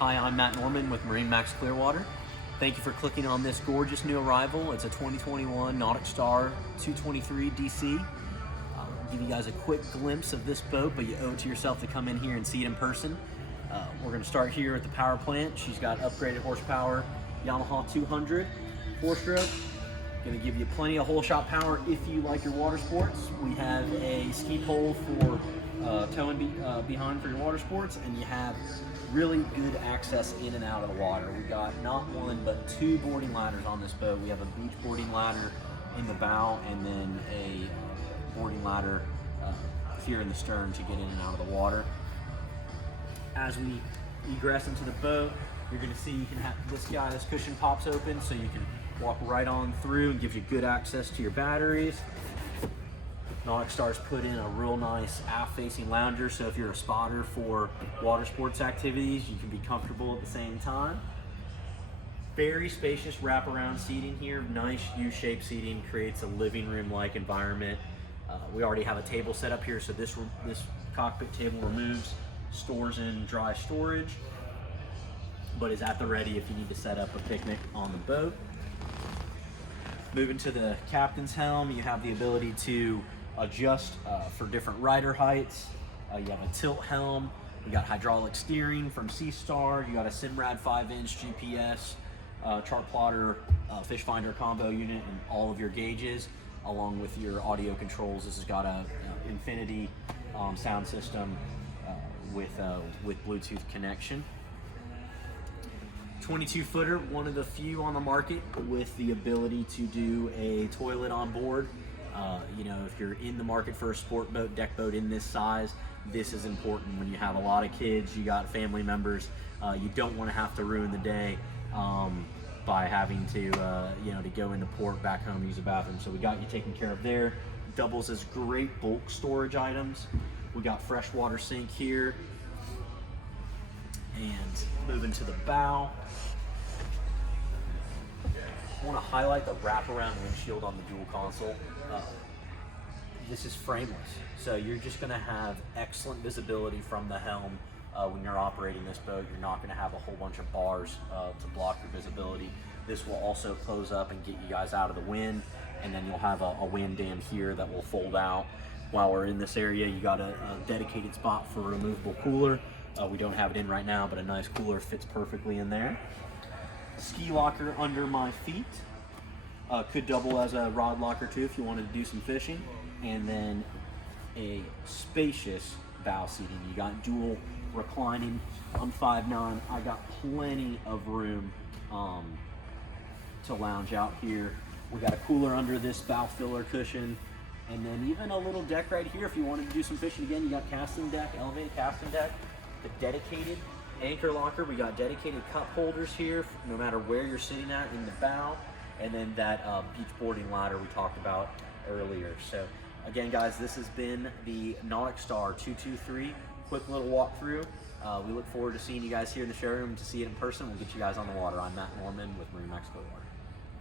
Hi, I'm Matt Norman with MarineMax Clearwater. Thank you for clicking on this gorgeous new arrival. It's a 2021 NauticStar 223 DC. I'll give you guys a quick glimpse of this boat, but you owe it to yourself to come in here and see it in person. We're going to start here at the power plant. She's got upgraded horsepower, Yamaha 200 four-stroke. Going to give you plenty of whole shot power if you like your water sports. We have a ski pole for towing behind for your water sports, and you have really good access in and out of the water. We got not one but two boarding ladders on this boat. We have a beach boarding ladder in the bow and then a boarding ladder here in the stern to get in and out of the water. As we egress into the boat, you're going to see you can have this cushion pops open so you can walk right on through and gives you good access to your batteries. NauticStar's put in a real nice aft-facing lounger, so if you're a spotter for water sports activities, you can be comfortable at the same time. Very spacious wraparound seating here. Nice U-shaped seating, creates a living room-like environment. We already have a table set up here, so this cockpit table removes, stores in dry storage, but is at the ready if you need to set up a picnic on the boat. Moving to the captain's helm, you have the ability to adjust for different rider heights. You have a tilt helm. You got hydraulic steering from SeaStar. You got a Simrad 5-inch GPS, chart plotter, fish finder combo unit, and all of your gauges, along with your audio controls. This has got a Infinity sound system with Bluetooth connection. 22-footer, one of the few on the market with the ability to do a toilet on board. If you're in the market for a sport boat, deck boat in this size, this is important when you have a lot of kids, you got family members. You don't want to have to ruin the day by having to go into port, back home, use a bathroom. So we got you taken care of there. Doubles as great bulk storage items. We got freshwater sink here. And moving to the bow, I want to highlight the wraparound windshield on the dual console. This is frameless, so you're just going to have excellent visibility from the helm when you're operating this boat. You're not going to have a whole bunch of bars to block your visibility. This will also close up and get you guys out of the wind, and then you'll have a wind dam here that will fold out. While we're in this area, you got a dedicated spot for a removable cooler. We don't have it in right now, but a nice cooler fits perfectly in there. Ski locker under my feet. Could double as a rod locker too if you wanted to do some fishing. And then a spacious bow seating. You got dual reclining. I'm 5'9". I got plenty of room to lounge out here. We got a cooler under this bow filler cushion. And then even a little deck right here if you wanted to do some fishing. Again, you got casting deck, elevated casting deck. The dedicated anchor locker. We got dedicated cup holders here no matter where you're sitting at in the bow, and then that beach boarding ladder we talked about earlier. So again, guys, this has been the NauticStar 223 quick little walkthrough. We look forward to seeing you guys here in the showroom. To see it in person, we'll get you guys on the water. I'm Matt Norman with MarineMax Clearwater.